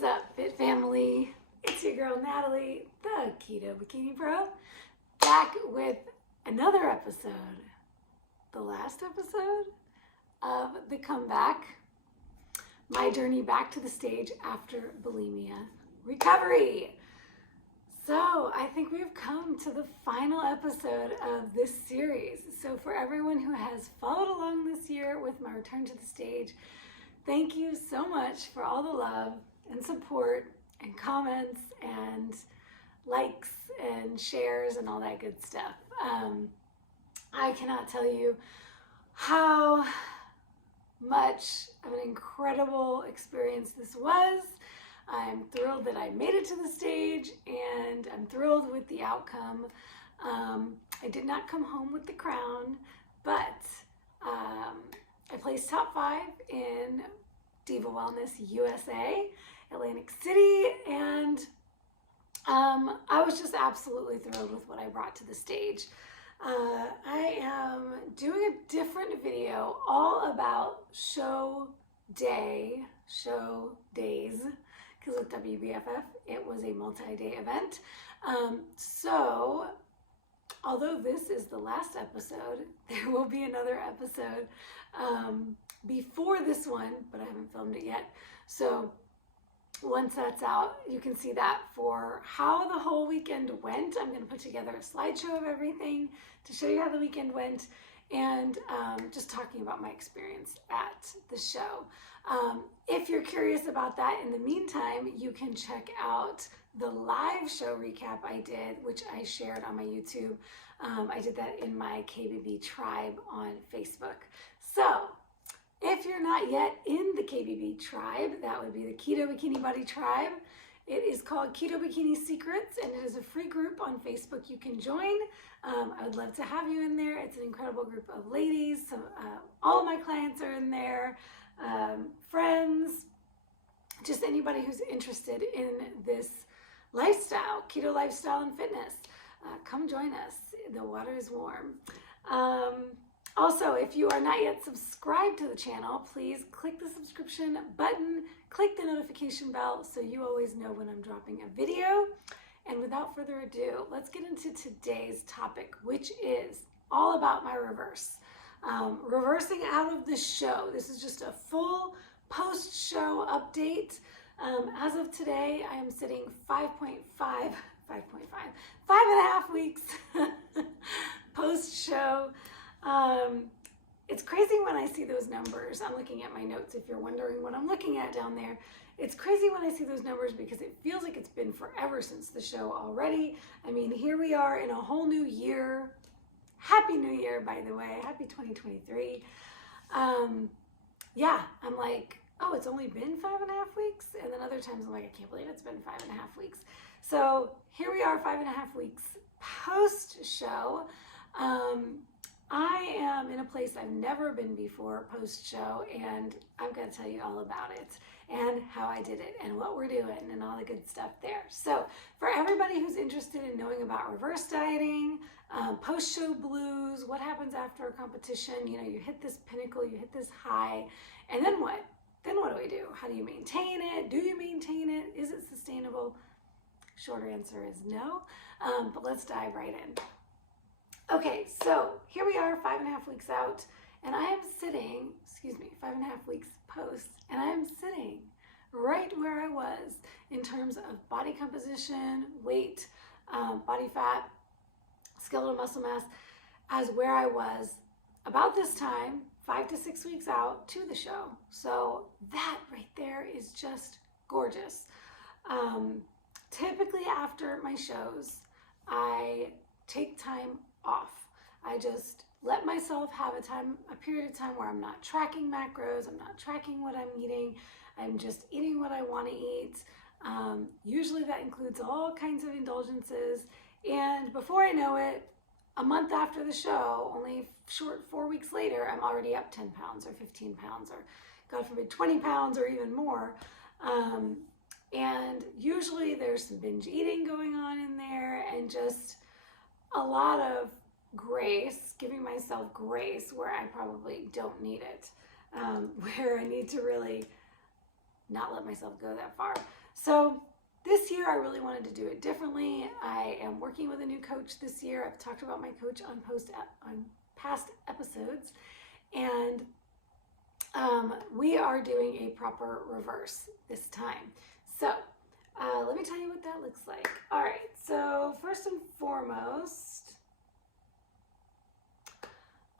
is up, Fit Family? It's your girl Natalie, the Keto Bikini Pro, back with another episode, the last episode of the comeback, my journey back to the stage after bulimia recovery. So I think we've come to the final episode of this series. So for everyone who has followed along this year with my return to the stage, thank you so much for all the love and support and comments and likes and shares and all that good stuff. I cannot tell you how much of an incredible experience this was. I'm thrilled that I made it to the stage, and I'm thrilled with the outcome. I did not come home with the crown, but I placed top 5 in Diva Wellness USA, Atlantic City, and I was just absolutely thrilled with what I brought to the stage. I am doing a different video all about show days, because with WBFF, it was a multi-day event. So, although this is the last episode, there will be another episode before this one, but I haven't filmed it yet. So, once that's out, you can see that for how the whole weekend went. I'm going to put together a slideshow of everything to show you how the weekend went, and just talking about my experience at the show. If you're curious about that, in the meantime, you can check out the live show recap I did, which I shared on my YouTube. I did that in my KBB tribe on Facebook. So if you're not yet in the KBB tribe, that would be the Keto Bikini Body tribe. It is called Keto Bikini Secrets, and it is a free group on Facebook you can join. I would love to have you in there. It's an incredible group of ladies. So, all of my clients are in there, friends, just anybody who's interested in this lifestyle, keto lifestyle and fitness. Come join us. The water is warm. Also, if you are not yet subscribed to the channel, please click the subscription button, click the notification bell so you always know when I'm dropping a video. And without further ado, let's get into today's topic, which is all about my reverse. Reversing out of the show. This is just a full post-show update. As of today, I am sitting 5.5 weeks post-show. It's crazy when I see those numbers. I'm looking at my notes if you're wondering what I'm looking at down there. It's crazy when I see those numbers because it feels like it's been forever since the show already. I mean, here we are in a whole new year. Happy New Year, by the way. Happy 2023. Yeah, I'm like, oh, it's only been 5.5 weeks? And then other times I'm like, I can't believe it's been 5.5 weeks. So here we are, 5.5 weeks post-show. I am in a place I've never been before post-show, and I'm going to tell you all about it and how I did it and what we're doing and all the good stuff there. So for everybody who's interested in knowing about reverse dieting, post-show blues, what happens after a competition, you know, you hit this pinnacle, you hit this high, and then what? Then what do we do? How do you maintain it? Do you maintain it? Is it sustainable? Short answer is no, but let's dive right in. Okay, so here we are 5.5 weeks out, and I am sitting, 5.5 weeks post, and I am sitting right where I was in terms of body composition, weight, body fat, skeletal muscle mass, as where I was about this time, 5 to 6 weeks out to the show. So that right there is just gorgeous. Typically after my shows, I take time off. I just let myself have a period of time where I'm not tracking macros, I'm not tracking what I'm eating, I'm just eating what I want to eat. Usually that includes all kinds of indulgences, and before I know it, a month after the show, only short 4 weeks later, I'm already up 10 pounds or 15 pounds or God forbid 20 pounds or even more. And usually there's some binge eating going on in there and just a lot of grace, giving myself grace where I probably don't need it, where I need to really not let myself go that far. So this year I really wanted to do it differently. I am working with a new coach this year. I've talked about my coach on past episodes, and we are doing a proper reverse this time. So let me tell you what that looks like. All right, so first and foremost,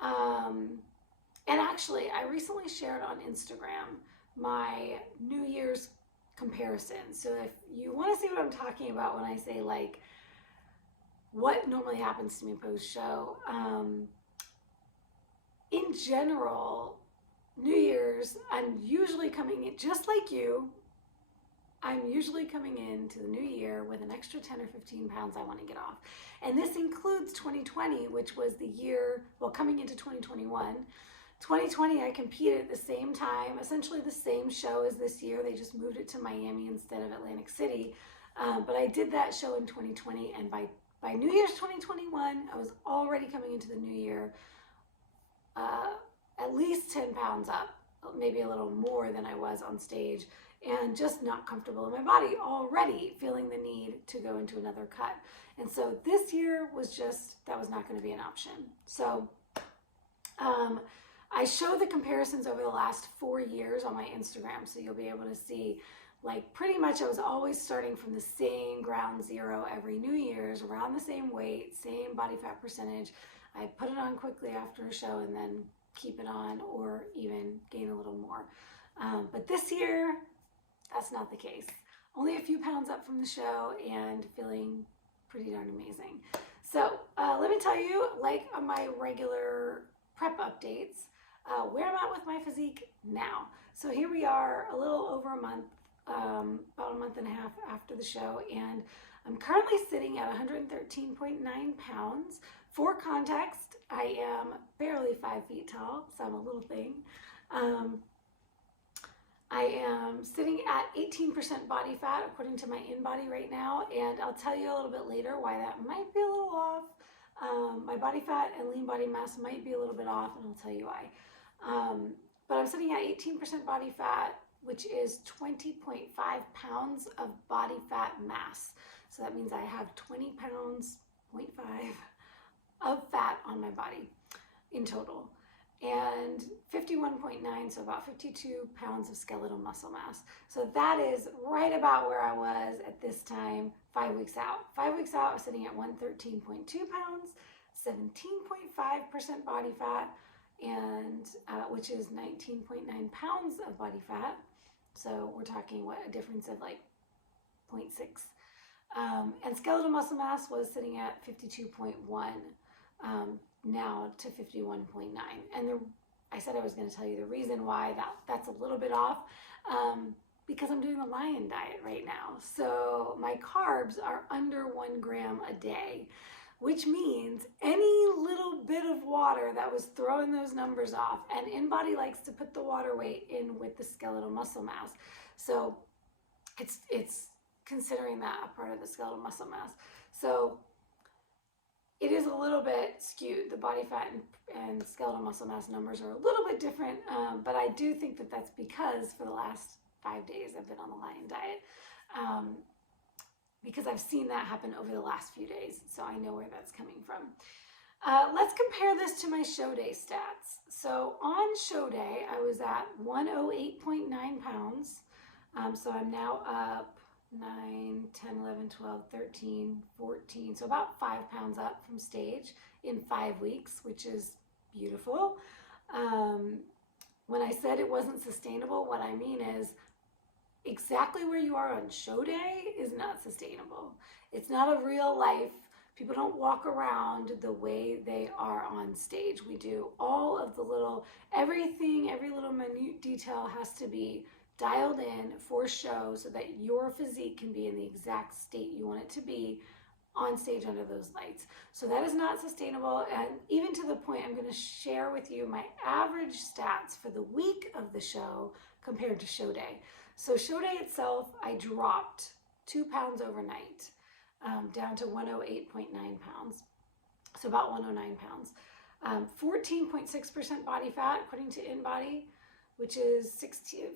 and actually I recently shared on Instagram my New Year's comparison. So if you want to see what I'm talking about when I say like what normally happens to me post-show, in general, New Year's, I'm usually coming in, just like you, I'm usually coming into the new year with an extra 10 or 15 pounds I want to get off. And this includes 2020, which was the year, well, coming into 2021. 2020, I competed at the same time, essentially the same show as this year. They just moved it to Miami instead of Atlantic City. But I did that show in 2020, and by New Year's 2021, I was already coming into the new year at least 10 pounds up, maybe a little more than I was on stage, and just not comfortable in my body, already feeling the need to go into another cut. And so this year was just, that was not going to be an option. So I show the comparisons over the last 4 years on my Instagram, so you'll be able to see, like, pretty much I was always starting from the same ground zero every New Year's, around the same weight, same body fat percentage. I put it on quickly after a show and then keep it on, or even gain a little more. But this year, that's not the case. Only a few pounds up from the show and feeling pretty darn amazing. So let me tell you, like on my regular prep updates, where I'm at with my physique now. So here we are, a little over a month, about a month and a half after the show, and I'm currently sitting at 113.9 pounds. For context, I am barely 5 feet tall, so I'm a little thing. I am sitting at 18% body fat according to my in-body right now, and I'll tell you a little bit later why that might be a little off. My body fat and lean body mass might be a little bit off, and I'll tell you why. But I'm sitting at 18% body fat, which is 20.5 pounds of body fat mass. So that means I have 20 pounds, 0.5 of fat on my body in total. And 51.9, so about 52 pounds of skeletal muscle mass. So that is right about where I was at this time 5 weeks out. 5 weeks out, I was sitting at 113.2 pounds, 17.5% body fat, and which is 19.9 pounds of body fat. So we're talking, what, a difference of like 0.6. And skeletal muscle mass was sitting at 52.1. Now to 51.9. And I said I was going to tell you the reason why that's a little bit off, because I'm doing the lion diet right now. So my carbs are under 1 gram a day, which means any little bit of water that was throwing those numbers off, and InBody likes to put the water weight in with the skeletal muscle mass. So it's considering that a part of the skeletal muscle mass. So it is a little bit skewed. The body fat and skeletal muscle mass numbers are a little bit different, but I do think that that's because for the last 5 days I've been on the lion diet, because I've seen that happen over the last few days, so I know where that's coming from. Let's compare this to my show day stats. So on show day, I was at 108.9 pounds, so I'm now up 9, 10, 11, 12, 13, 14, so about 5 pounds up from stage in 5 weeks, which is beautiful. When I said it wasn't sustainable, what I mean is exactly where you are on show day is not sustainable. It's not a real life. People don't walk around the way they are on stage. We do all of the little, everything, every little minute detail has to be dialed in for show so that your physique can be in the exact state you want it to be on stage under those lights. So that is not sustainable, and even to the point I'm going to share with you my average stats for the week of the show compared to show day. So show day itself, I dropped 2 pounds overnight, down to 108.9 pounds, so about 109 pounds. 14.6% body fat according to InBody, which is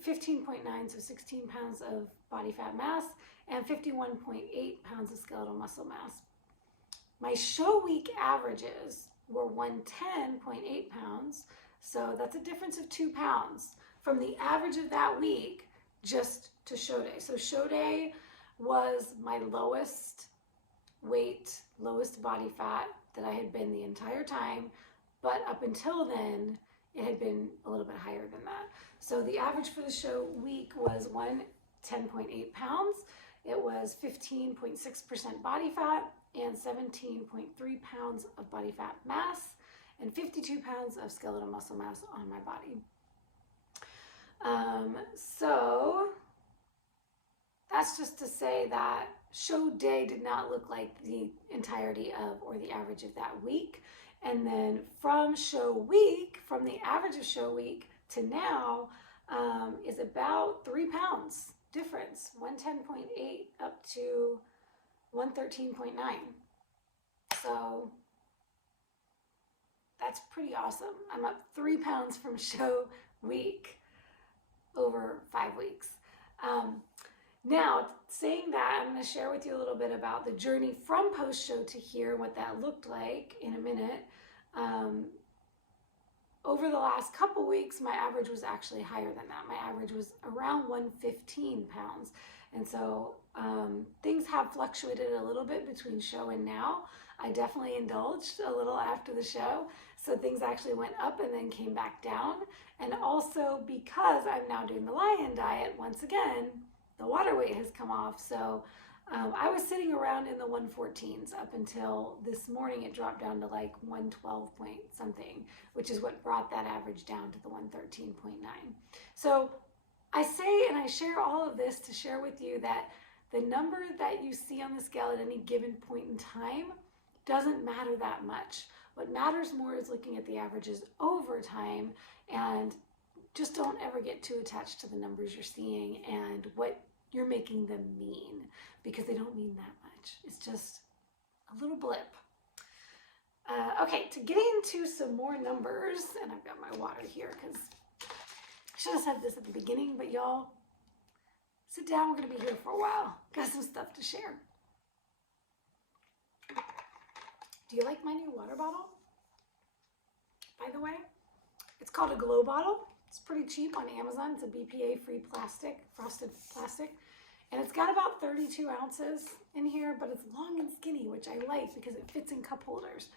15.9, so 16 pounds of body fat mass, and 51.8 pounds of skeletal muscle mass. My show week averages were 110.8 pounds, so that's a difference of 2 pounds from the average of that week just to show day. So show day was my lowest weight, lowest body fat that I had been the entire time, but up until then, it had been a little bit higher than that. So the average for the show week was 110.8 pounds. It was 15.6% body fat and 17.3 pounds of body fat mass and 52 pounds of skeletal muscle mass on my body. So that's just to say that show day did not look like the entirety of or the average of that week. And then from show week, from the average of show week to now, is about 3 pounds difference, 110.8 up to 113.9. So that's pretty awesome. I'm up 3 pounds from show week over 5 weeks. Now, saying that, I'm going to share with you a little bit about the journey from post-show to here and what that looked like in a minute. Over the last couple weeks, my average was actually higher than that. My average was around 115 pounds. And so things have fluctuated a little bit between show and now. I definitely indulged a little after the show. So things actually went up and then came back down. And also because I'm now doing the lie-in diet, once again, the water weight has come off. So I was sitting around in the 114s up until this morning. It dropped down to like 112 point something, which is what brought that average down to the 113.9. So I say and I share all of this to share with you that the number that you see on the scale at any given point in time doesn't matter that much. What matters more is looking at the averages over time, and just don't ever get too attached to the numbers you're seeing and what you're making them mean, because they don't mean that much. It's just a little blip. Okay, to get into some more numbers, and I've got my water here because I should have said this at the beginning, but y'all, sit down, we're gonna be here for a while. Got some stuff to share. Do you like my new water bottle? By the way, it's called a glow bottle. It's pretty cheap on Amazon. It's a BPA-free plastic, frosted plastic. And it's got about 32 ounces in here, but it's long and skinny, which I like because it fits in cup holders.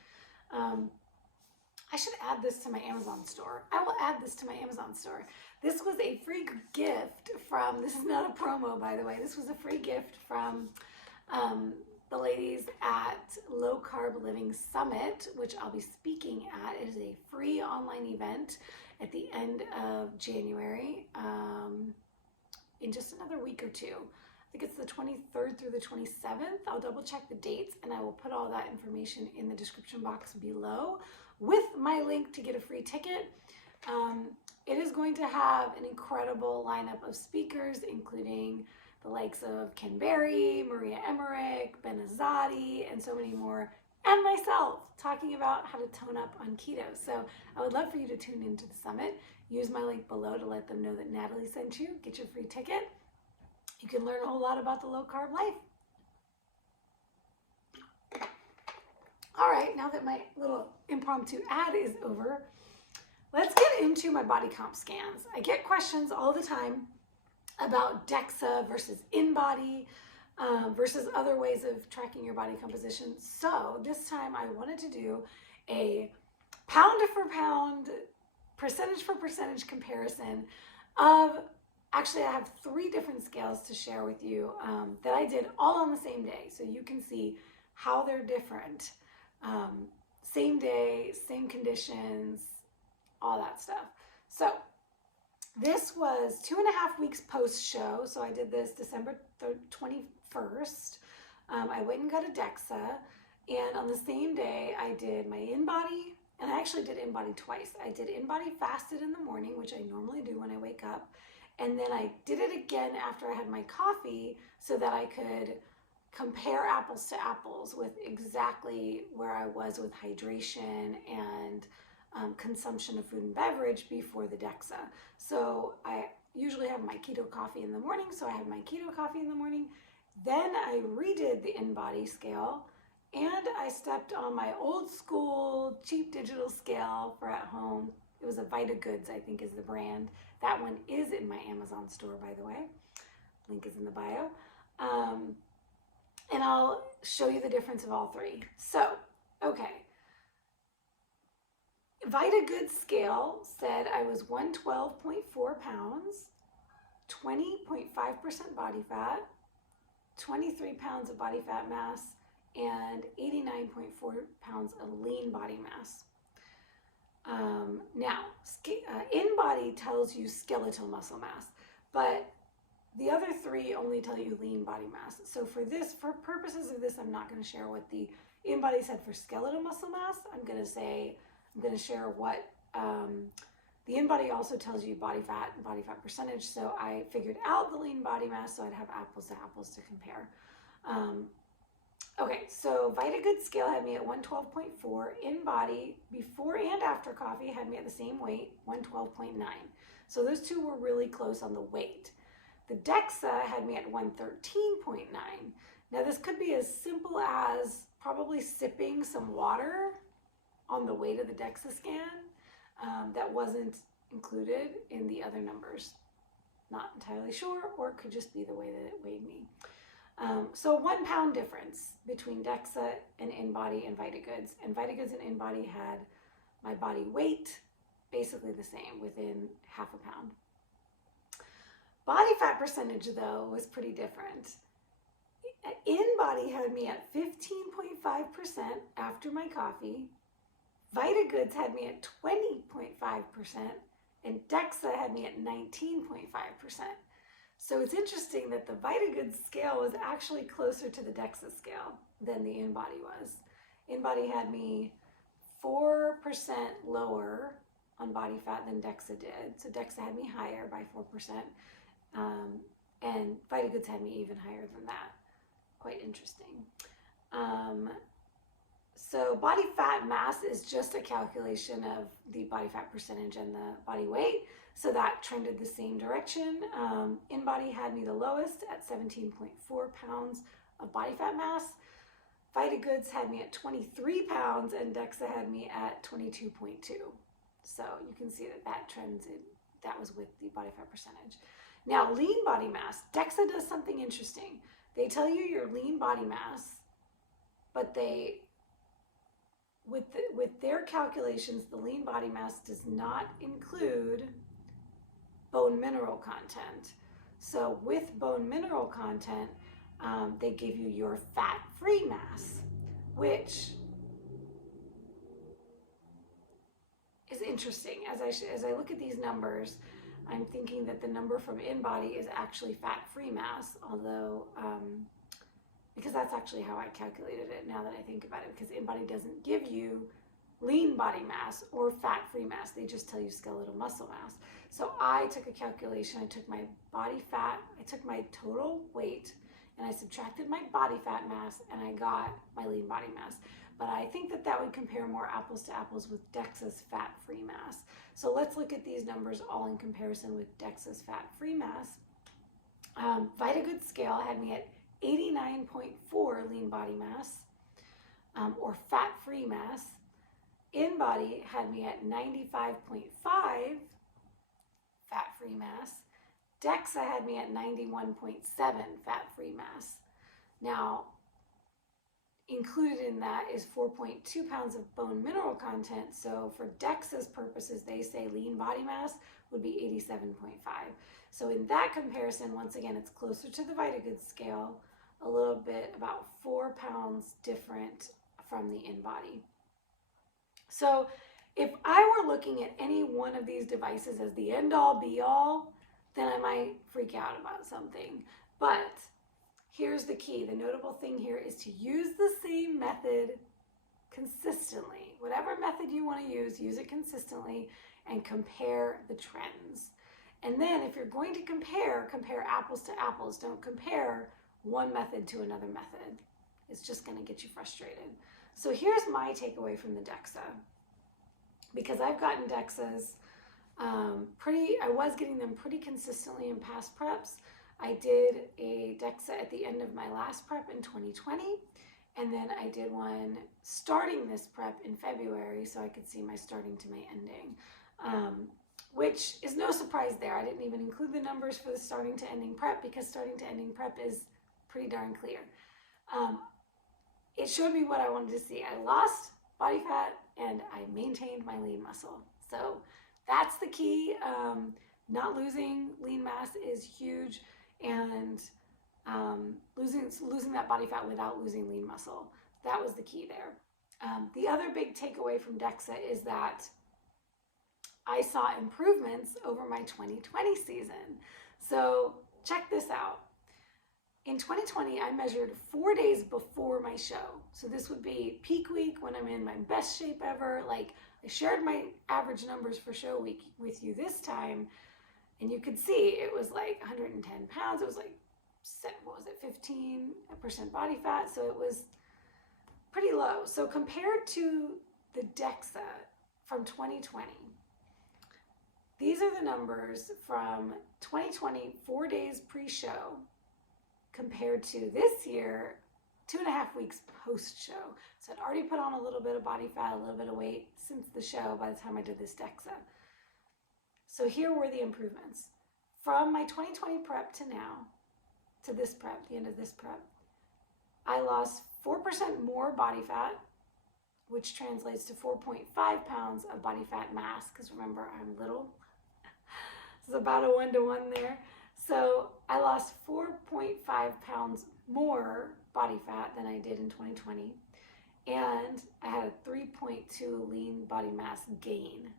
I should add this to my Amazon store. I will add this to my Amazon store. This was a free gift from, this is not a promo, by the way. This was a free gift from the ladies at Low Carb Living Summit, which I'll be speaking at. It is a free online event at the end of January, in just another week or two. I think it's the 23rd through the 27th. I'll double check the dates and I will put all that information in the description box below with my link to get a free ticket. It is going to have an incredible lineup of speakers, including the likes of Ken Berry, Maria Emmerich, Ben Azadi, and so many more, and myself talking about how to tone up on keto. So I would love for you to tune into the summit. Use my link below to let them know that Natalie sent you. Get your free ticket. You can learn a whole lot about the low carb life. All right, now that my little impromptu ad is over, let's get into my body comp scans. I get questions all the time about DEXA versus InBody versus other ways of tracking your body composition. So this time I wanted to do a pound for pound, percentage for percentage comparison of, actually I have 3 different scales to share with you that I did all on the same day. So you can see how they're different. Same day, same conditions, all that stuff. So this was 2.5 weeks post-show. So I did this December 21st. I went and got a DEXA, and on the same day I did my InBody, and I actually did InBody twice. I did InBody fasted in the morning, which I normally do when I wake up, and then I did it again after I had my coffee so that I could compare apples to apples with exactly where I was with hydration and consumption of food and beverage before the DEXA. So I usually have my keto coffee in the morning, so I have my keto coffee in the morning. Then I redid the in-body scale, and I stepped on my old school cheap digital scale for at home. It was a Vita Goods, I think is the brand. That one is in my Amazon store, by the way. Link is in the bio. And I'll show you the difference of all three. So, okay. Vita Goods scale said I was 112.4 pounds, 20.5% body fat, 23 pounds of body fat mass, and 89.4 pounds of lean body mass. Now, in-body tells you skeletal muscle mass, but the other three only tell you lean body mass. So for purposes of this, I'm not going to share what the in-body said for skeletal muscle mass. I'm going to share what the in-body also tells you body fat and body fat percentage. So I figured out the lean body mass so I'd have apples to apples to compare. Okay, so Vita Goods scale had me at 112.4. In-body, before and after coffee, had me at the same weight, 112.9. So those two were really close on the weight. The DEXA had me at 113.9. Now this could be as simple as probably sipping some water on the way to the DEXA scan. That wasn't included in the other numbers. Not entirely sure, or it could just be the way that it weighed me. So 1 pound difference between DEXA and in-body and Vita Goods. And Vita Goods and in-body had my body weight basically the same, within half a pound. Body fat percentage, though, was pretty different. In-body had me at 15.5% after my coffee. Vita Goods had me at 20.5%, and DEXA had me at 19.5%. So it's interesting that the Vita Goods scale was actually closer to the DEXA scale than the in-body was. In-body had me 4% lower on body fat than DEXA did. So DEXA had me higher by 4%, and Vita Goods had me even higher than that. Quite interesting. So body fat mass is just a calculation of the body fat percentage and the body weight. So that trended the same direction. In-body had me the lowest at 17.4 pounds of body fat mass. Vita Goods had me at 23 pounds, and DEXA had me at 22.2. So you can see that trends in, that was with the body fat percentage. Now, lean body mass. DEXA does something interesting. They tell you your lean body mass, but with their calculations, the lean body mass does not include bone mineral content. So with bone mineral content, they give you your fat-free mass, which is interesting. As I look at these numbers, I'm thinking that the number from in-body is actually fat-free mass, although because that's actually how I calculated it now that I think about it, because in-body doesn't give you lean body mass or fat-free mass. They just tell you skeletal muscle mass. So I took a calculation. I took my body fat, I took my total weight, and I subtracted my body fat mass, and I got my lean body mass. But I think that would compare more apples to apples with DEXA's fat-free mass. So let's look at these numbers all in comparison with DEXA's fat-free mass. Vita Goods scale had me at 89.4 lean body mass, or fat-free mass. In-body had me at 95.5 fat-free mass. DEXA had me at 91.7 fat-free mass. Now, included in that is 4.2 pounds of bone mineral content. So for DEXA's purposes, they say lean body mass would be 87.5. So in that comparison, once again, it's closer to the Vita Goods scale, a little bit, about 4 pounds different from the in-body. So if I were looking at any one of these devices as the end-all be-all, then I might freak out about something. But here's the key. The notable thing here is to use the same method consistently. Whatever method you want to use it consistently and compare the trends. And then if you're going to compare apples to apples. Don't compare one method to another method. It's just going to get you frustrated. So here's my takeaway from the DEXA. because I've gotten DEXAs I was getting them pretty consistently in past preps. I did a DEXA at the end of my last prep in 2020, and then I did one starting this prep in February so I could see my starting to my ending, which is no surprise there. I didn't even include the numbers for the starting to ending prep because starting to ending prep is pretty darn clear. It showed me what I wanted to see. I lost body fat and I maintained my lean muscle. So that's the key. Not losing lean mass is huge, and losing that body fat without losing lean muscle. That was the key there. The other big takeaway from DEXA is that I saw improvements over my 2020 season. So check this out. In 2020, I measured 4 days before my show. So this would be peak week when I'm in my best shape ever. Like, I shared my average numbers for show week with you this time, and you could see it was like 110 pounds. It was like, what was it, 15% body fat. So it was pretty low. So compared to the DEXA from 2020, these are the numbers from 2020, 4 days pre-show, compared to this year, 2.5 weeks post-show. So I'd already put on a little bit of body fat, a little bit of weight since the show by the time I did this DEXA. So here were the improvements. From my 2020 prep to now, to this prep, the end of this prep, I lost 4% more body fat, which translates to 4.5 pounds of body fat mass, because remember, I'm little. It's about a 1-to-1 there. So I lost 4.5 pounds more body fat than I did in 2020, and I had a 3.2 lean body mass gain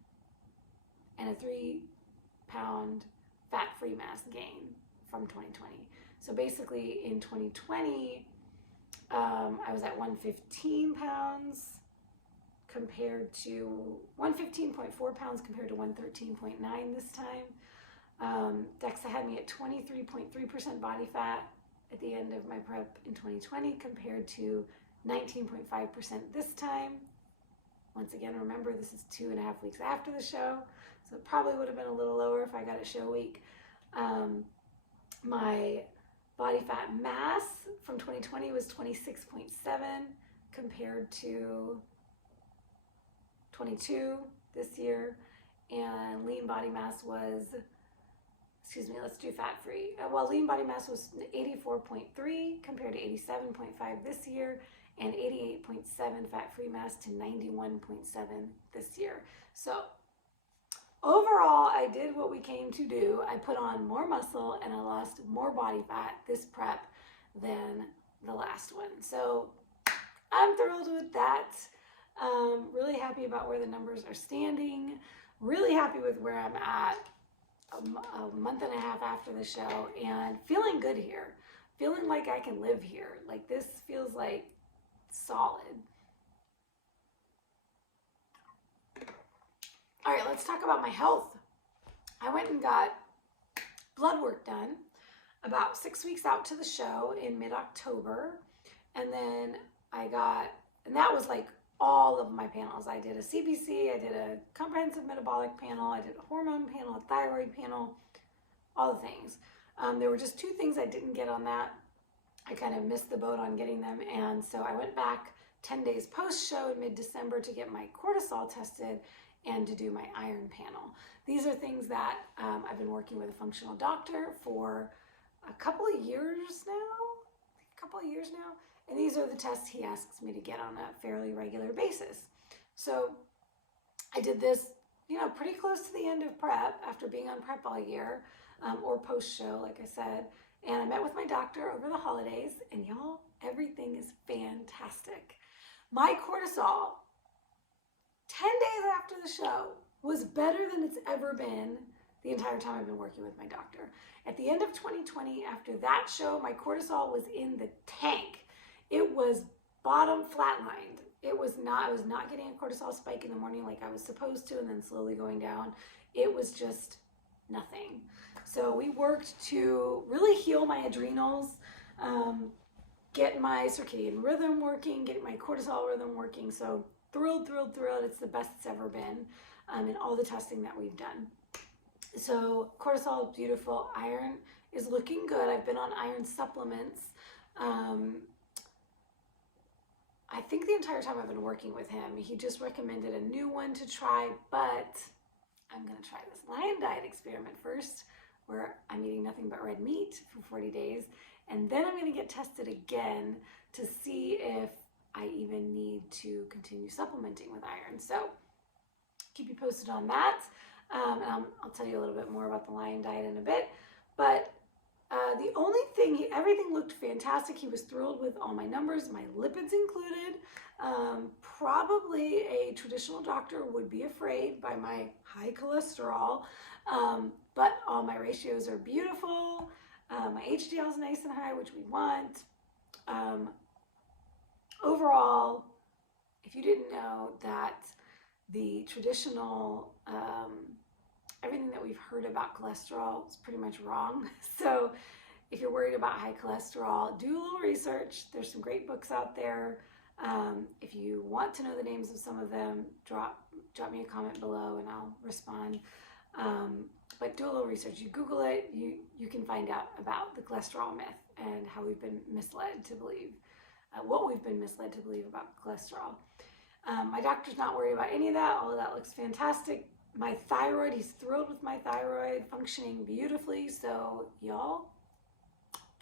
and a 3-pound fat-free mass gain from 2020. So basically in 2020, I was at 115 pounds compared to 115.4 pounds compared to 113.9 this time. DEXA had me at 23.3% body fat at the end of my prep in 2020 compared to 19.5% this time. Once again, remember, this is 2.5 weeks after the show, so it probably would have been a little lower if I got a show week. My body fat mass from 2020 was 26.7 compared to 22 this year, and lean body mass was, let's do fat-free. Lean body mass was 84.3 compared to 87.5 this year, and 88.7 fat-free mass to 91.7 this year. So overall, I did what we came to do. I put on more muscle and I lost more body fat this prep than the last one. So I'm thrilled with that. Really happy about where the numbers are standing. Really happy with where I'm at a month and a half after the show, and feeling good here. Feeling like I can live here. Like, this feels like solid. All right, let's talk about my health. I went and got blood work done about 6 weeks out to the show in mid-October. And then and that was like all of my panels. I did a CBC, I did a comprehensive metabolic panel, I did a hormone panel, a thyroid panel, all the things. There were just 2 things I didn't get on that. I kind of missed the boat on getting them, and so I went back 10 days post-show in mid-December to get my cortisol tested and to do my iron panel. These are things that I've been working with a functional doctor for a couple of years now, and these are the tests he asks me to get on a fairly regular basis. So I did this, pretty close to the end of prep after being on prep all year, or post-show, like I said, and I met with my doctor over the holidays, and y'all, everything is fantastic. My cortisol, 10 days after the show, was better than it's ever been the entire time I've been working with my doctor. At the end of 2020, after that show, my cortisol was in the tank. It was bottom flatlined. I was not getting a cortisol spike in the morning like I was supposed to, and then slowly going down. It was just nothing. So we worked to really heal my adrenals, get my circadian rhythm working, get my cortisol rhythm working. So thrilled. It's the best it's ever been in all the testing that we've done. So cortisol is beautiful. Iron is looking good. I've been on iron supplements. I think the entire time I've been working with him. He just recommended a new one to try, but I'm going to try this lion diet experiment first, where I'm eating nothing but red meat for 40 days. And then I'm going to get tested again to see if I even need to continue supplementing with iron. So keep you posted on that. And I'll tell you a little bit more about the lion diet in a bit. But the only thing, everything looked fantastic. He was thrilled with all my numbers, my lipids included. Probably a traditional doctor would be afraid by my high cholesterol, but all my ratios are beautiful. My HDL is nice and high, which we want. Overall, if you didn't know that the traditional, everything that we've heard about cholesterol is pretty much wrong. So if you're worried about high cholesterol, do a little research. There's some great books out there. If you want to know the names of some of them, drop me a comment below and I'll respond. But do a little research. You Google it, you can find out about the cholesterol myth and how we've been misled to believe, what we've been misled to believe about cholesterol. My doctor's not worried about any of that. All of that looks fantastic. My thyroid, he's thrilled with my thyroid functioning beautifully. So y'all,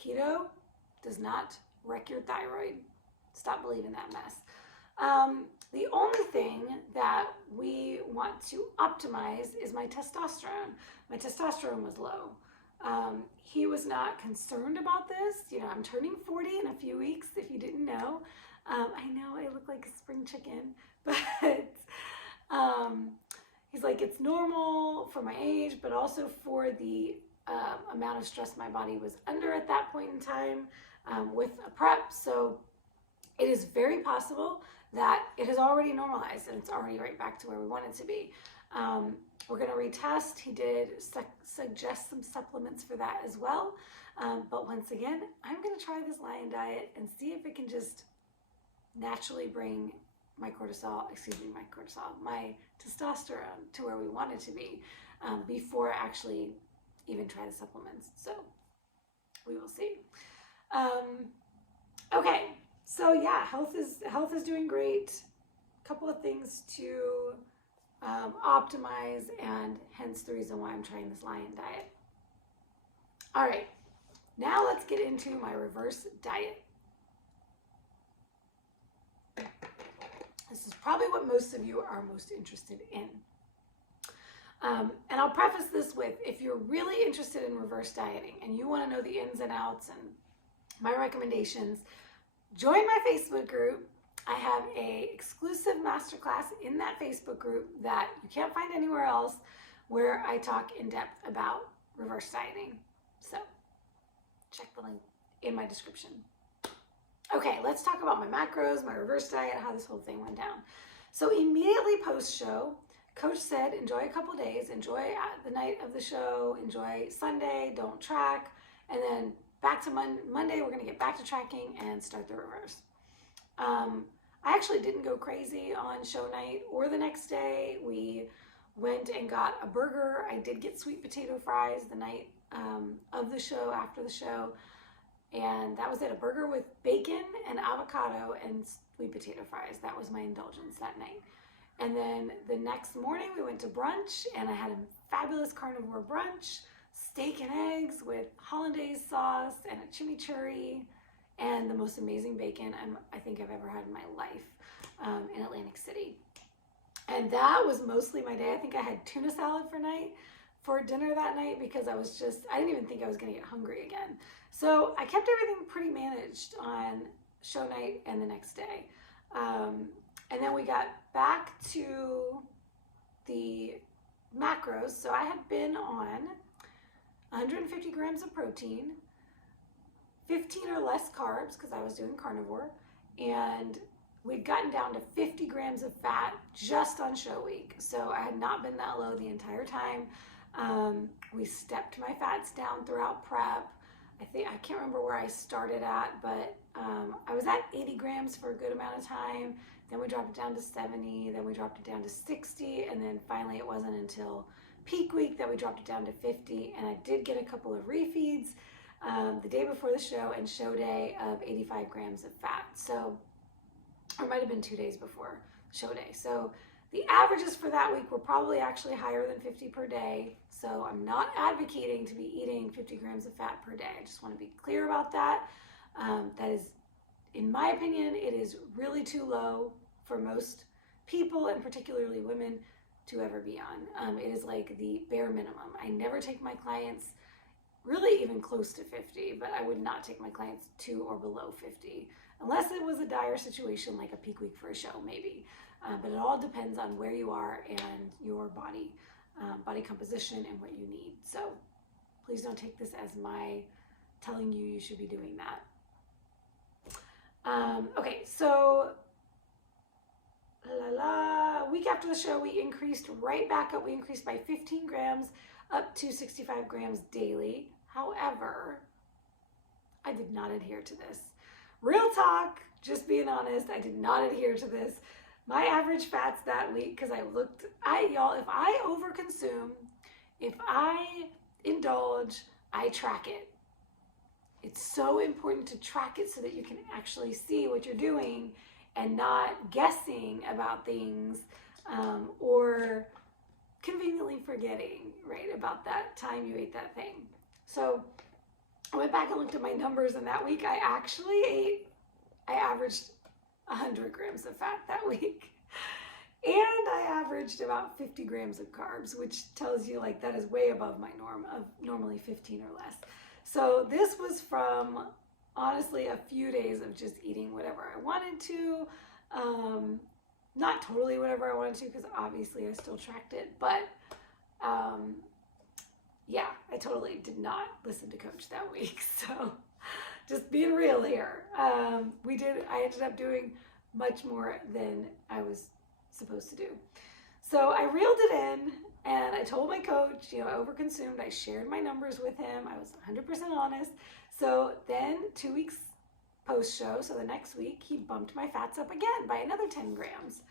keto does not wreck your thyroid. Stop believing that mess. The only thing that we want to optimize is my testosterone. My testosterone was low. He was not concerned about this. You know, I'm turning 40 in a few weeks, if you didn't know. I know I look like a spring chicken, but he's like, it's normal for my age, but also for the amount of stress my body was under at that point in time with a prep. So it is very possible that it has already normalized and it's already right back to where we want it to be. We're going to retest. He did suggest some supplements for that as well. But once again, I'm going to try this lion diet and see if it can just naturally bring my testosterone to where we want it to be before I actually even try the supplements. So we will see. Okay. So yeah, health is doing great. A couple of things to optimize, and hence the reason why I'm trying this lion diet. All right, now let's get into my reverse diet. This is probably what most of you are most interested in. And I'll preface this with, if you're really interested in reverse dieting and you want to know the ins and outs and my recommendations, join my Facebook group. I have an exclusive masterclass in that Facebook group that you can't find anywhere else, where I talk in depth about reverse dieting. So check the link in my description. Okay, let's talk about my macros, my reverse diet, how this whole thing went down. So immediately post-show, Coach said, enjoy a couple days, enjoy the night of the show, enjoy Sunday, don't track, and then back to Monday, we're going to get back to tracking and start the reverse. I actually didn't go crazy on show night or the next day. We went and got a burger. I did get sweet potato fries the night of the show, after the show. And that was it, a burger with bacon and avocado and sweet potato fries. That was my indulgence that night. And then the next morning we went to brunch, and I had a fabulous carnivore brunch, steak and eggs with hollandaise sauce and a chimichurri and the most amazing bacon I think I've ever had in my life in Atlantic City. And that was mostly my day. I think I had tuna salad for dinner that night because I didn't even think I was going to get hungry again. So I kept everything pretty managed on show night and the next day. And then we got back to the macros. So I had been on 150 grams of protein, 15 or less carbs because I was doing carnivore, and we'd gotten down to 50 grams of fat just on show week. So I had not been that low the entire time. We stepped my fats down throughout prep. I can't remember where I started at, but I was at 80 grams for a good amount of time. Then we dropped it down to 70, then we dropped it down to 60, and then finally it wasn't until peak week that we dropped it down to 50. And I did get a couple of refeeds the day before the show and show day of 85 grams of fat. So, or it might have been 2 days before show day. So the averages for that week were probably actually higher than 50 per day. So I'm not advocating to be eating 50 grams of fat per day. I just want to be clear about that. That is, in my opinion, it is really too low for most people, and particularly women, to ever be on. It is like the bare minimum. I never take my clients really even close to 50, but I would not take my clients to or below 50, unless it was a dire situation like a peak week for a show, maybe. But it all depends on where you are and your body composition and what you need. So please don't take this as my telling you should be doing that. Okay, so week after the show, we increased right back up. We increased by 15 grams up to 65 grams daily. However, I did not adhere to this. Real talk, just being honest, I did not adhere to this. My average fats that week, because y'all, if I overconsume, if I indulge, I track it. It's so important to track it so that you can actually see what you're doing and not guessing about things or conveniently forgetting, right, about that time you ate that thing. So I went back and looked at my numbers, and that week I averaged 100 grams of fat that week. And I averaged about 50 grams of carbs, which tells you like that is way above my norm of normally 15 or less. So this was from honestly a few days of just eating whatever I wanted to. Not totally whatever I wanted to, because obviously I still tracked it, but yeah, I totally did not listen to Coach that week. So just being real here. I ended up doing much more than I was supposed to do. So I reeled it in, and I told my coach, I overconsumed. I shared my numbers with him. I was 100% honest. So then 2 weeks post-show, so the next week, he bumped my fats up again by another 10 grams.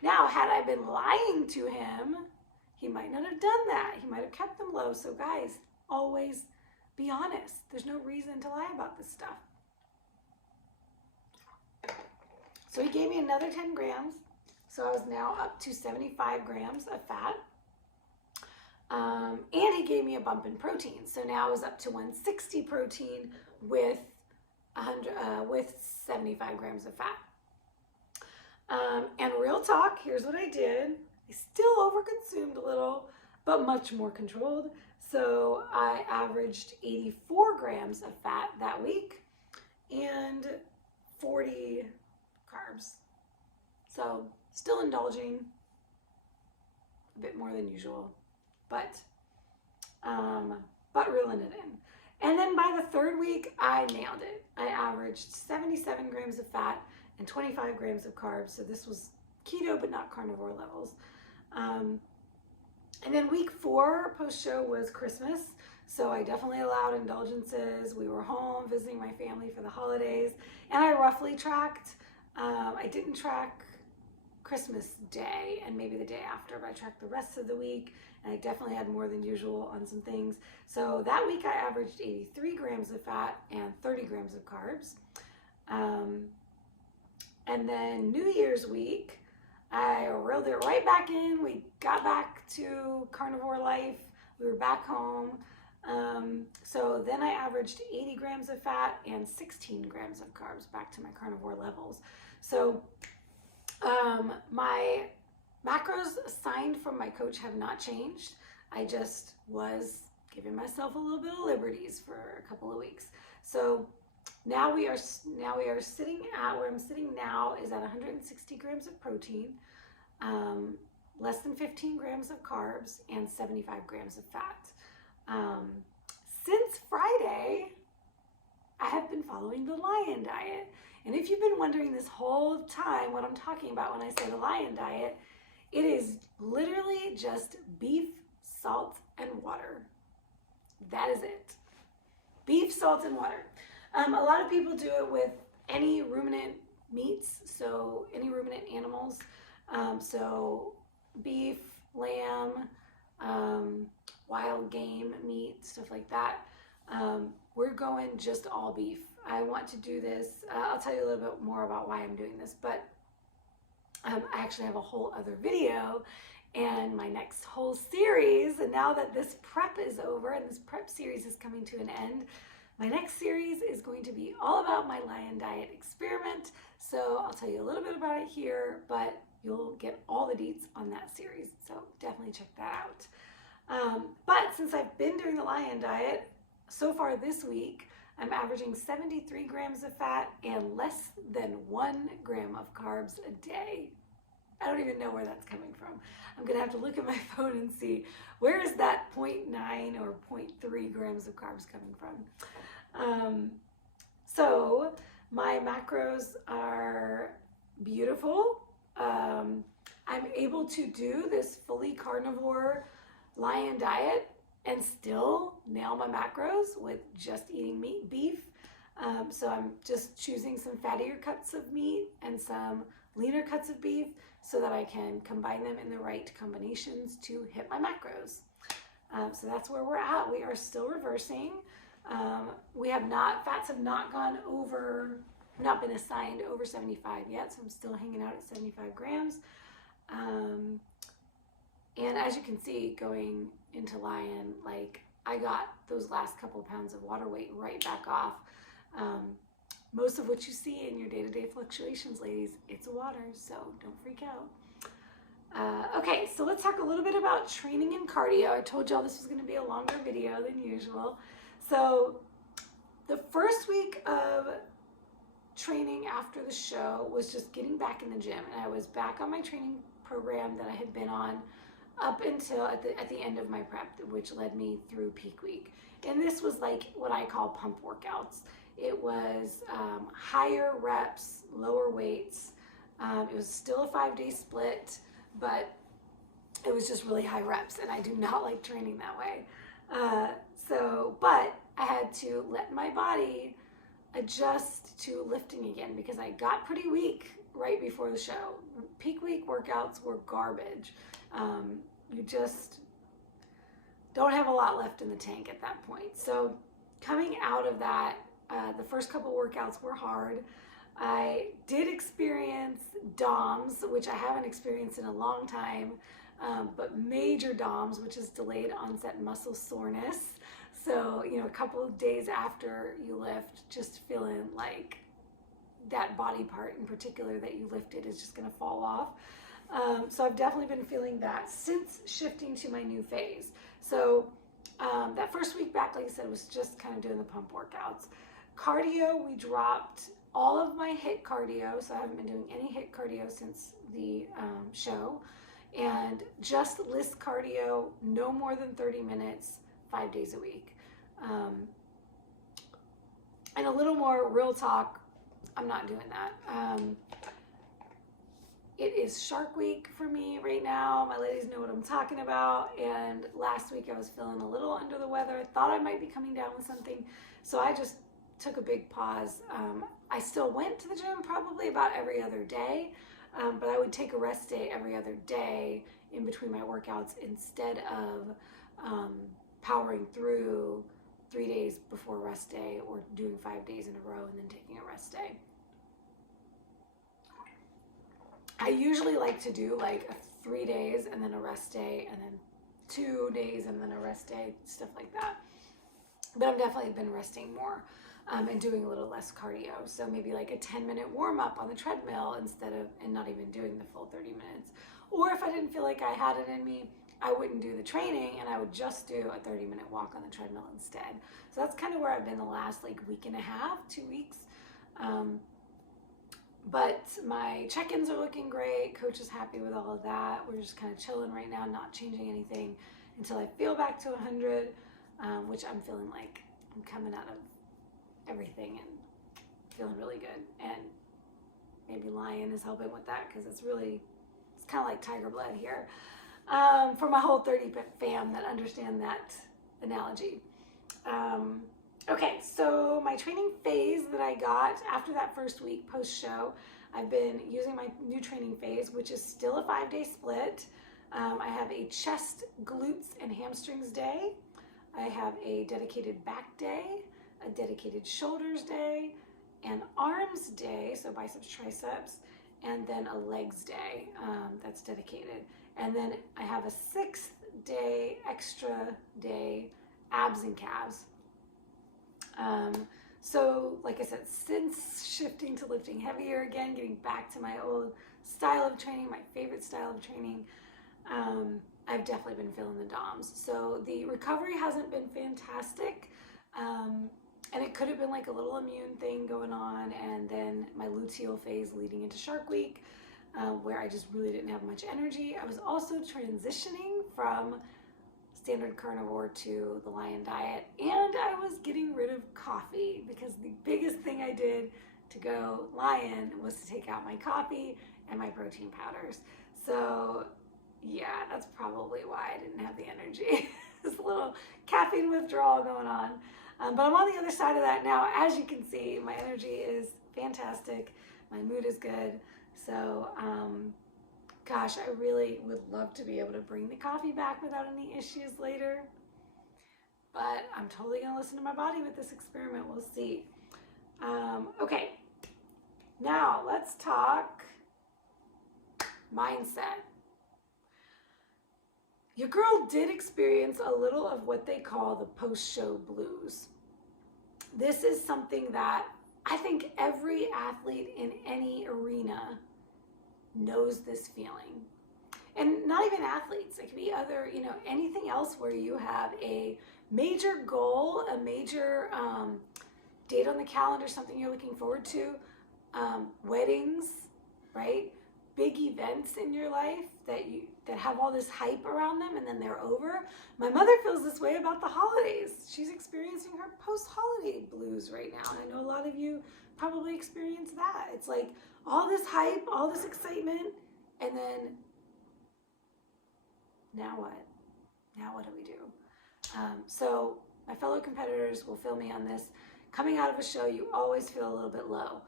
Now, had I been lying to him, he might not have done that. He might have kept them low. So guys, always be honest. There's no reason to lie about this stuff. So he gave me another 10 grams. So I was now up to 75 grams of fat. And he gave me a bump in protein. So now I was up to 160 protein with 75 grams of fat. And real talk, here's what I did. I still overconsumed a little, but much more controlled. So I averaged 84 grams of fat that week and 40 carbs. So still indulging a bit more than usual, but reeling it in. And then by the third week, I nailed it. I averaged 77 grams of fat and 25 grams of carbs. So this was keto, but not carnivore levels. And then week 4 post-show was Christmas. So I definitely allowed indulgences. We were home visiting my family for the holidays. And I roughly tracked, I didn't track Christmas Day and maybe the day after, but I tracked the rest of the week. And I definitely had more than usual on some things. So that week I averaged 83 grams of fat and 30 grams of carbs. And then New Year's week, I reeled it right back in. We got back to carnivore life. We were back home. So then I averaged 80 grams of fat and 16 grams of carbs, back to my carnivore levels. So my macros assigned from my coach have not changed. I just was giving myself a little bit of liberties for a couple of weeks. So now we are sitting at where I'm sitting now is at 160 grams of protein, less than 15 grams of carbs, and 75 grams of fat. Since Friday, I have been following the Lion Diet. And if you've been wondering this whole time what I'm talking about when I say the Lion Diet, it is literally just beef, salt, and water. That is it. beef, salt, and water. A lot of people do it with any ruminant meats, so any ruminant animals. So beef, lamb, wild game meat, stuff like that. We're going just all beef. I want to do this. I'll tell you a little bit more about why I'm doing this, but I actually have a whole other video and my next whole series. And now that this prep is over and this prep series is coming to an end, my next series is going to be all about my lion diet experiment. So I'll tell you a little bit about it here, but you'll get all the deets on that series. So definitely check that out. But since I've been doing the lion diet, so far this week, I'm averaging 73 grams of fat and less than 1 gram of carbs a day. I don't even know where that's coming from. I'm gonna have to look at my phone and see where is that 0.9 or 0.3 grams of carbs coming from. So my macros are beautiful. I'm able to do this fully carnivore lion diet and still nail my macros with just eating beef. So I'm just choosing some fattier cuts of meat and some leaner cuts of beef so that I can combine them in the right combinations to hit my macros. So that's where we're at. We are still reversing. Fats have not gone over, not been assigned over 75 yet, so I'm still hanging out at 75 grams. And as you can see, going into lion, like I got those last couple of pounds of water weight right back off. Most of what you see in your day-to-day fluctuations, ladies, it's water, so don't freak out. Okay, so let's talk a little bit about training and cardio. I told y'all this was gonna be a longer video than usual. So the first week of training after the show was just getting back in the gym, and I was back on my training program that I had been on up until at the end of my prep, which led me through peak week. And this was like what I call pump workouts. It was higher reps, lower weights. It was still a 5-day split, but it was just really high reps, and I do not like training that way. But I had to let my body adjust to lifting again because I got pretty weak right before the show. Peak week workouts were garbage. You just don't have a lot left in the tank at that point. So coming out of that, the first couple workouts were hard. I did experience DOMS, which I haven't experienced in a long time, but major DOMS, which is delayed onset muscle soreness. So, a couple of days after you lift, just feeling like that body part in particular that you lifted is just gonna fall off. So I've definitely been feeling that since shifting to my new phase. So that first week back, like I said, was just kind of doing the pump workouts. Cardio, we dropped all of my HIIT cardio, so I haven't been doing any HIIT cardio since the show, and just list cardio, no more than 30 minutes, 5 days a week. And a little more real talk, I'm not doing that. It is Shark Week for me right now. My ladies know what I'm talking about. And last week I was feeling a little under the weather. I thought I might be coming down with something. So I just took a big pause. I still went to the gym probably about every other day, but I would take a rest day every other day in between my workouts instead of powering through 3 days before rest day or doing 5 days in a row and then taking a rest day. I usually like to do like 3 days and then a rest day and then 2 days and then a rest day, stuff like that. But I've definitely been resting more and doing a little less cardio. So maybe like a 10-minute warm up on the treadmill and not even doing the full 30 minutes. Or if I didn't feel like I had it in me, I wouldn't do the training and I would just do a 30-minute walk on the treadmill instead. So that's kind of where I've been the last like week and a half, 2 weeks. But my check-ins are looking great. Coach is happy with all of that. We're just kind of chilling right now, not changing anything until I feel back to 100, which I'm feeling like I'm coming out of everything and feeling really good. And maybe Lion is helping with that because it's kind of like tiger blood here. For my whole 30 fam that understand that analogy. Okay, so my training phase that I got after that first week post-show, I've been using my new training phase, which is still a 5-day split. I have a chest, glutes, and hamstrings day. I have a dedicated back day, a dedicated shoulders day, an arms day, so biceps, triceps, and then a legs day that's dedicated. And then I have a 6th day, extra day, abs and calves. So like I said, since shifting to lifting heavier again, getting back to my old style of training, my favorite style of training, I've definitely been feeling the DOMs. So the recovery hasn't been fantastic. And it could have been like a little immune thing going on, and then my luteal phase leading into Shark Week, where I just really didn't have much energy. I was also transitioning from standard carnivore to the lion diet, and I was getting rid of coffee because the biggest thing I did to go lion was to take out my coffee and my protein powders. So yeah, that's probably why I didn't have the energy. There's a little caffeine withdrawal going on. But I'm on the other side of that now. As you can see, my energy is fantastic. My mood is good. So, gosh, I really would love to be able to bring the coffee back without any issues later. But I'm totally going to listen to my body with this experiment. We'll see. Okay, now let's talk mindset. Your girl did experience a little of what they call the post-show blues. This is something that I think every athlete in any arena knows this feeling. And not even athletes, it could be other, anything else where you have a major goal, a major date on the calendar, something you're looking forward to, weddings, right? Big events in your life that have all this hype around them, and then they're over. My mother feels this way about the holidays. She's experiencing her post-holiday blues right now. And I know a lot of you probably experience that. It's like all this hype, all this excitement, and then now what? Now what do we do? So my fellow competitors will feel me on this. Coming out of a show, you always feel a little bit low.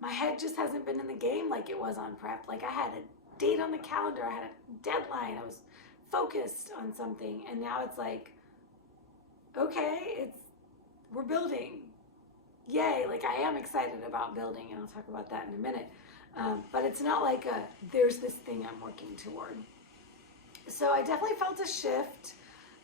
My head just hasn't been in the game like it was on prep. Like I had a date on the calendar, I had a deadline, I was focused on something, and now it's like, okay, we're building. Yay, like I am excited about building, and I'll talk about that in a minute. But it's not like there's this thing I'm working toward. So I definitely felt a shift.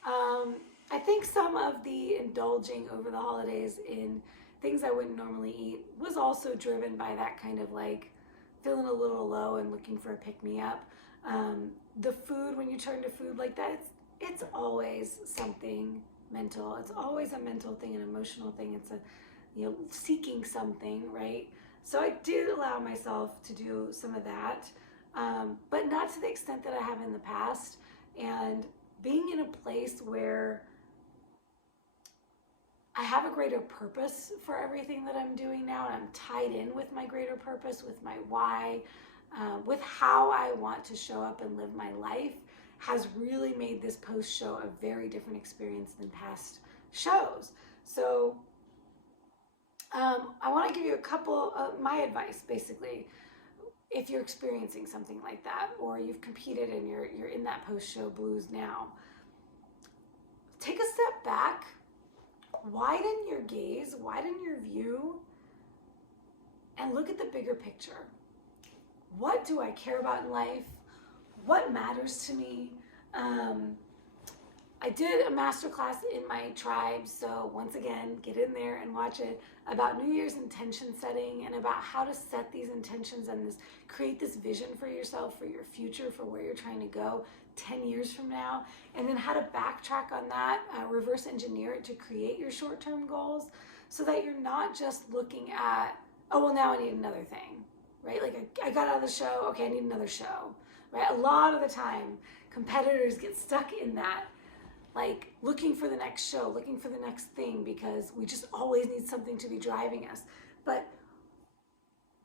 I think some of the indulging over the holidays in things I wouldn't normally eat was also driven by that kind of like feeling a little low and looking for a pick-me-up. The food, when you turn to food like that, it's always something mental. It's always a mental thing, an emotional thing. It's seeking something, right? So I did allow myself to do some of that, but not to the extent that I have in the past. And being in a place where I have a greater purpose for everything that I'm doing now, and I'm tied in with my greater purpose, with my why, with how I want to show up and live my life, has really made this post-show a very different experience than past shows. So I want to give you a couple of my advice, basically, if you're experiencing something like that, or you've competed and you're in that post-show blues now. Take a step back. Widen your gaze, widen your view, and look at the bigger picture. What do I care about in life? What matters to me? I did a masterclass in my tribe, so once again, get in there and watch it, about New Year's intention setting and about how to set these intentions and create this vision for yourself, for your future, for where you're trying to go 10 years from now, and then how to backtrack on that, reverse engineer it to create your short-term goals so that you're not just looking at, oh, well, now I need another thing, right? Like I got out of the show, okay, I need another show, right? A lot of the time, competitors get stuck in that, like looking for the next show, looking for the next thing, because we just always need something to be driving us. But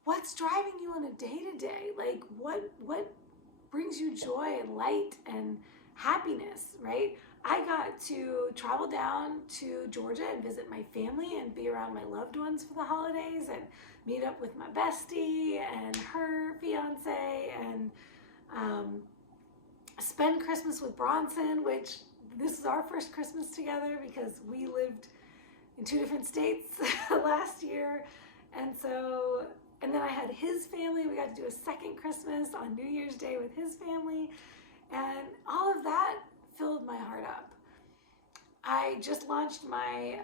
what's driving you on a day-to-day? Like what brings you joy and light and happiness, right? I got to travel down to Georgia and visit my family and be around my loved ones for the holidays and meet up with my bestie and her fiance and spend Christmas with Bronson, which this is our first Christmas together because we lived in 2 different states last year. And then I had his family. We got to do a second Christmas on New Year's Day with his family. And all of that filled my heart up. I just launched my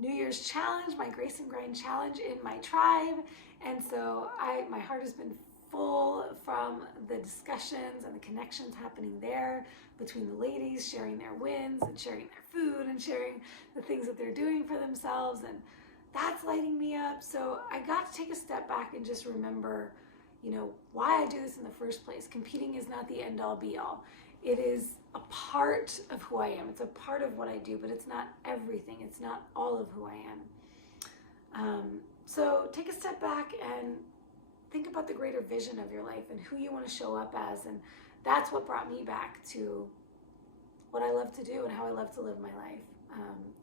New Year's challenge, my Grace and Grind challenge in my tribe. And so my heart has been full from the discussions and the connections happening there between the ladies, sharing their wins and sharing their food and sharing the things that they're doing for themselves. And that's lighting me up. So I got to take a step back and just remember, why I do this in the first place. Competing is not the end all be all. It is a part of who I am. It's a part of what I do, but it's not everything. It's not all of who I am. So take a step back and think about the greater vision of your life and who you want to show up as. And that's what brought me back to what I love to do and how I love to live my life,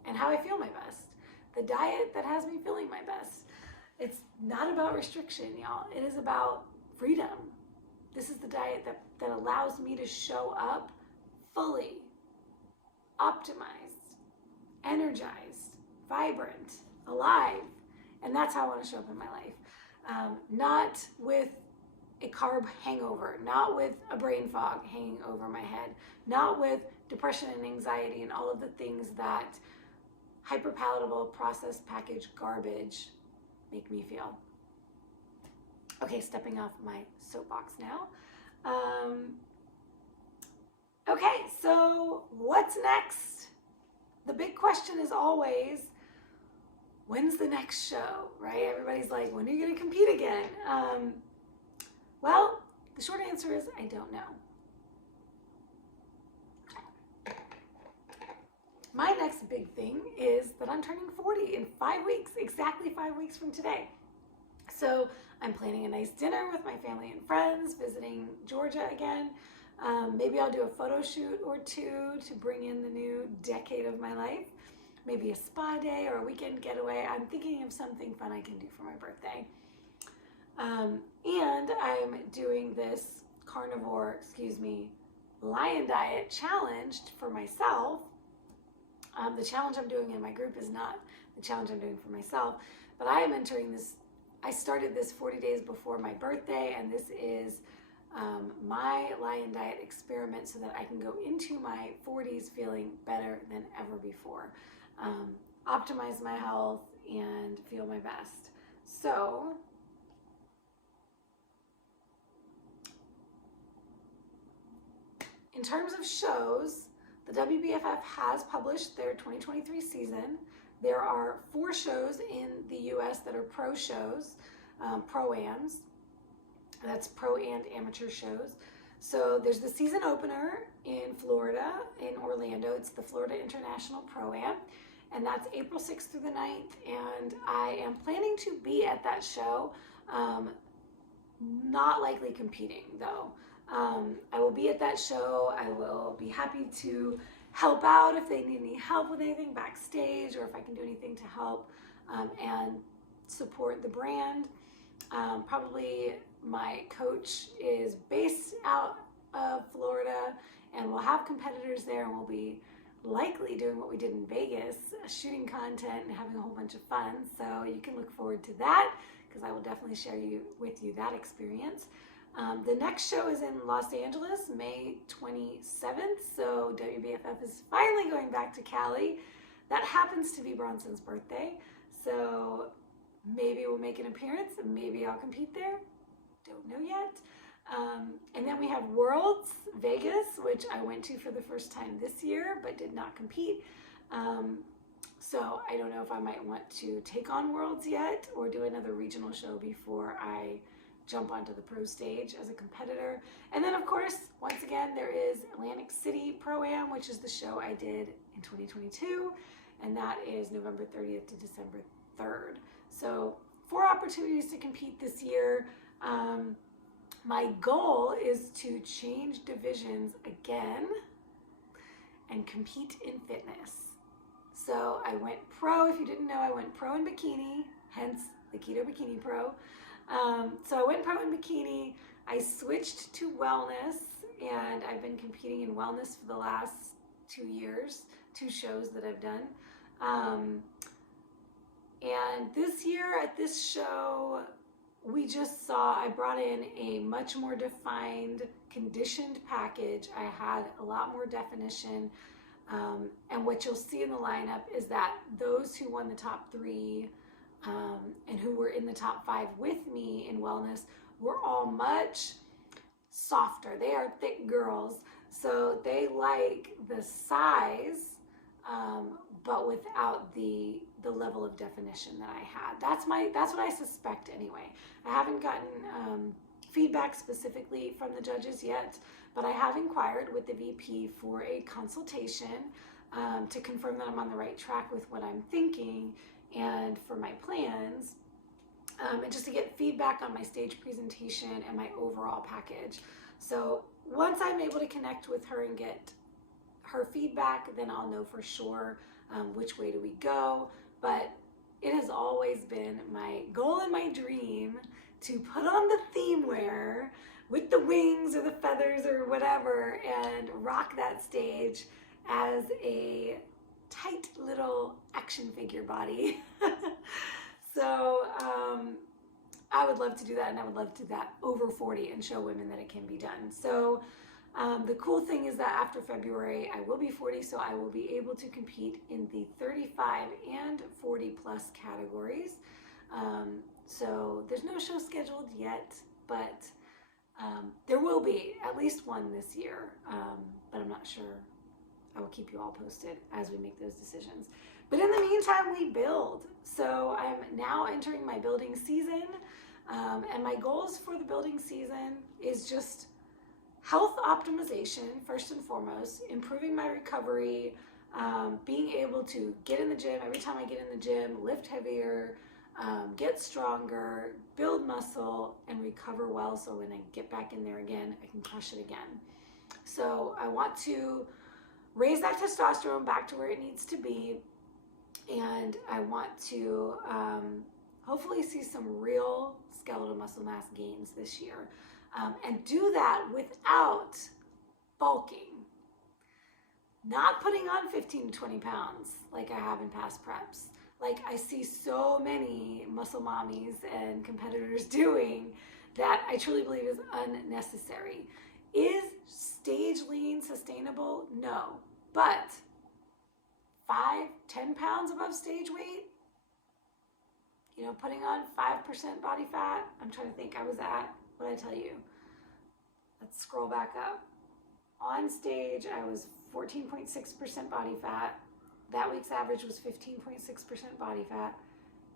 and how I feel my best. The diet that has me feeling my best. It's not about restriction, y'all. It is about freedom. This is the diet that allows me to show up fully, optimized, energized, vibrant, alive. And that's how I want to show up in my life. Not with a carb hangover, not with a brain fog hanging over my head, not with depression and anxiety and all of the things that hyperpalatable processed packaged garbage make me feel. Okay, stepping off my soapbox now. Okay, so what's next? The big question is always, when's the next show, right? Everybody's like, when are you going to compete again? Well, the short answer is I don't know. My next big thing is that I'm turning 40 in 5 weeks, exactly 5 weeks from today. So I'm planning a nice dinner with my family and friends, visiting Georgia again. Maybe I'll do a photo shoot or two to bring in the new decade of my life. Maybe a spa day or a weekend getaway. I'm thinking of something fun I can do for my birthday. And I'm doing this lion diet challenge for myself. The challenge I'm doing in my group is not the challenge I'm doing for myself, but I am entering this. I started this 40 days before my birthday, and this is my lion diet experiment so that I can go into my 40s feeling better than ever before. Optimize my health and feel my best. So in terms of shows, the WBFF has published their 2023 season. There are 4 shows in the US that are pro shows, pro-ams. That's pro and amateur shows. So there's the season opener in Florida, in Orlando. It's the Florida International Pro-Am, and that's April 6th through the 9th. And I am planning to be at that show, not likely competing though. I will be at that show. I will be happy to help out if they need any help with anything backstage, or if I can do anything to help and support the brand. Probably my coach is based out of Florida, and we'll have competitors there, and we'll be likely doing what we did in Vegas, shooting content and having a whole bunch of fun. So you can look forward to that, because I will definitely share with you that experience. The next show is in Los Angeles, May 27th. So WBFF is finally going back to Cali. That happens to be Bronson's birthday. So maybe we'll make an appearance and maybe I'll compete there. Don't know yet. And then we have Worlds Vegas, which I went to for the first time this year, but did not compete. So I don't know if I might want to take on Worlds yet or do another regional show before I jump onto the pro stage as a competitor. And then of course, once again, there is Atlantic City Pro-Am, which is the show I did in 2022. And that is November 30th to December 3rd. So 4 opportunities to compete this year. My goal is to change divisions again and compete in fitness. So I went pro. If you didn't know, I went pro in bikini, hence the Keto Bikini Pro. So I went pro in bikini. I switched to wellness, and I've been competing in wellness for the last 2 years, 2 shows that I've done. And this year at this show, we just saw, I brought in a much more defined, conditioned package. I had a lot more definition. And what you'll see in the lineup is that those who won the top 3 and who were in the top 5 with me in wellness were all much softer. They are thick girls, so they like the size, but without the level of definition that I had. That's what I suspect anyway. I haven't gotten feedback specifically from the judges yet, but I have inquired with the VP for a consultation to confirm that I'm on the right track with what I'm thinking and for my plans, and just to get feedback on my stage presentation and my overall package. So once I'm able to connect with her and get her feedback, then I'll know for sure which way do we go. But it has always been my goal and my dream to put on the theme wear with the wings or the feathers or whatever and rock that stage as a tight little action figure body. So I would love to do that, and I would love to do that over 40 and show women that it can be done. So the cool thing is that after February, I will be 40, so I will be able to compete in the 35 and 40 plus categories. So there's no show scheduled yet, but there will be at least one this year, but I'm not sure. I will keep you all posted as we make those decisions. But in the meantime, we build. So I'm now entering my building season, and my goals for the building season is just health optimization, first and foremost, improving my recovery, being able to get in the gym. Every time I get in the gym, lift heavier, get stronger, build muscle, and recover well, so when I get back in there again, I can crush it again. So I want to raise that testosterone back to where it needs to be, and I want to hopefully see some real skeletal muscle mass gains this year, and do that without bulking, not putting on 15 to 20 pounds like I have in past preps, like I see so many muscle mommies and competitors doing, that I truly believe is unnecessary. Is stage lean sustainable? No. But 5-10 pounds above stage weight, putting on 5% body fat. I'm trying to think, I was at, what did I tell you? Let's scroll back up. On stage, I was 14.6% body fat. That week's average was 15.6% body fat.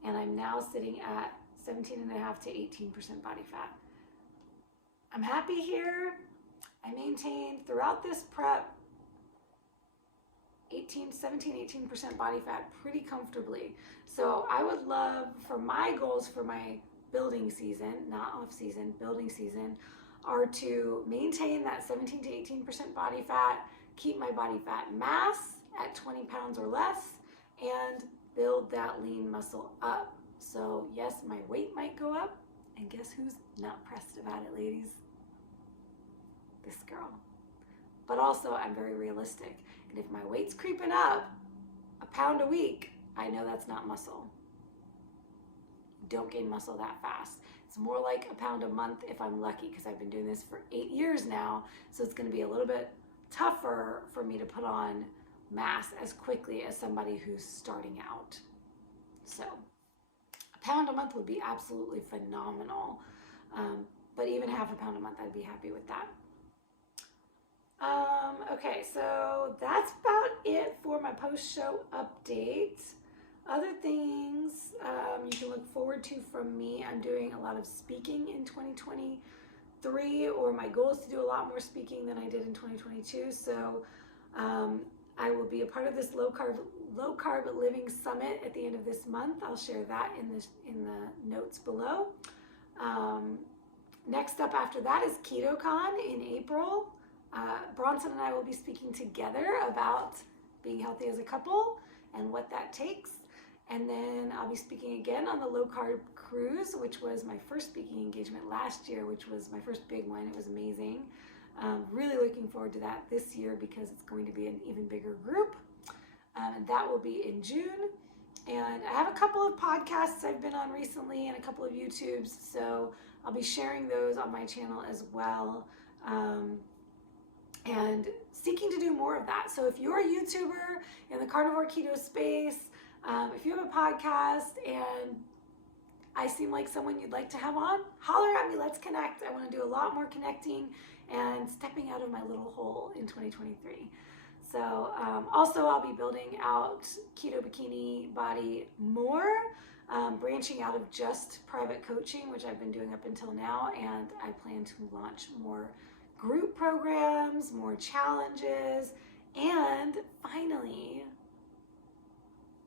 And I'm now sitting at 17.5 to 18% body fat. I'm happy here. I maintained throughout this prep 18% body fat pretty comfortably. So I would love, for my goals for my building season, not off season, building season, are to maintain that 17 to 18% body fat, keep my body fat mass at 20 pounds or less, and build that lean muscle up. So yes, my weight might go up, and guess who's not pressed about it, ladies? This girl. But also, I'm very realistic. And if my weight's creeping up a pound a week, I know that's not muscle. Don't gain muscle that fast. It's more like a pound a month if I'm lucky, because I've been doing this for 8 years now. So it's going to be a little bit tougher for me to put on mass as quickly as somebody who's starting out. So a pound a month would be absolutely phenomenal. But even half a pound a month, I'd be happy with that. Okay, so that's about it for my post-show update. Other things you can look forward to from me. I'm doing a lot of speaking in 2023, or my goal is to do a lot more speaking than I did in 2022. So I will be a part of this low carb living summit at the end of this month. I'll share that in the notes below. Next up after that is KetoCon in April. Bronson and I will be speaking together about being healthy as a couple and what that takes. And then I'll be speaking again on the low carb cruise, which was my first speaking engagement last year, which was my first big one. It was amazing. Really looking forward to that this year because it's going to be an even bigger group. And that will be in June. And I have a couple of podcasts I've been on recently and a couple of YouTubes, so I'll be sharing those on my channel as well. And seeking to do more of that. So if you're a YouTuber in the carnivore keto space, if you have a podcast and I seem like someone you'd like to have on, holler at me, let's connect. I want to do a lot more connecting and stepping out of my little hole in 2023. So also I'll be building out Keto Bikini Body more, branching out of just private coaching, which I've been doing up until now, and I plan to launch more group programs, more challenges, and finally,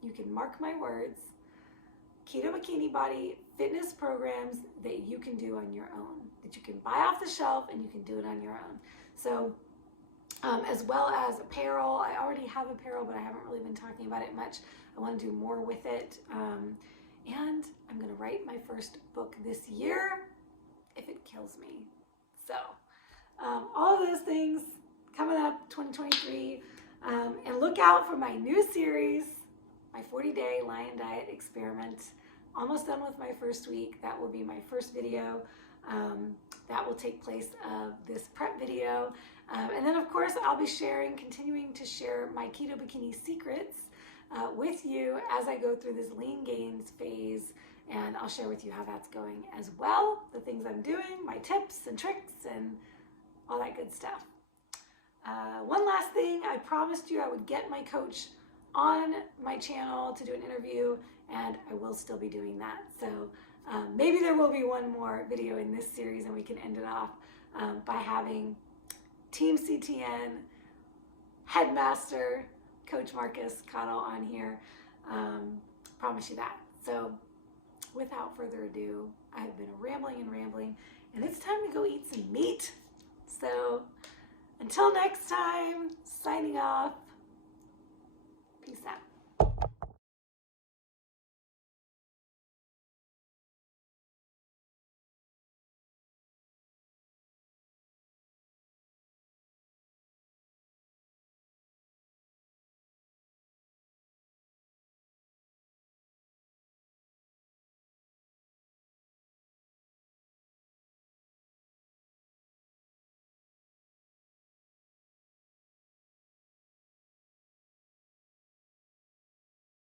you can mark my words, Keto Bikini Body fitness programs that you can do on your own, that you can buy off the shelf and you can do it on your own. So as well as apparel. I already have apparel, but I haven't really been talking about it much. I want to do more with it. And I'm going to write my first book this year if it kills me. So all of those things coming up 2023. And look out for my new series, my 40-day Lion Diet experiment. Almost done with my first week. That will be my first video. That will take place of this prep video. And then of course I'll be continuing to share my Keto Bikini secrets with you as I go through this lean gains phase, and I'll share with you how that's going as well, the things I'm doing, my tips and tricks and all that good stuff. One last thing, I promised you I would get my coach on my channel to do an interview, and I will still be doing that. So maybe there will be one more video in this series and we can end it off by having Team CTN headmaster Coach Marcus Cottle on here. Promise you that. So without further ado, I've been rambling and it's time to go eat some meat. So until next time, signing off. Peace out.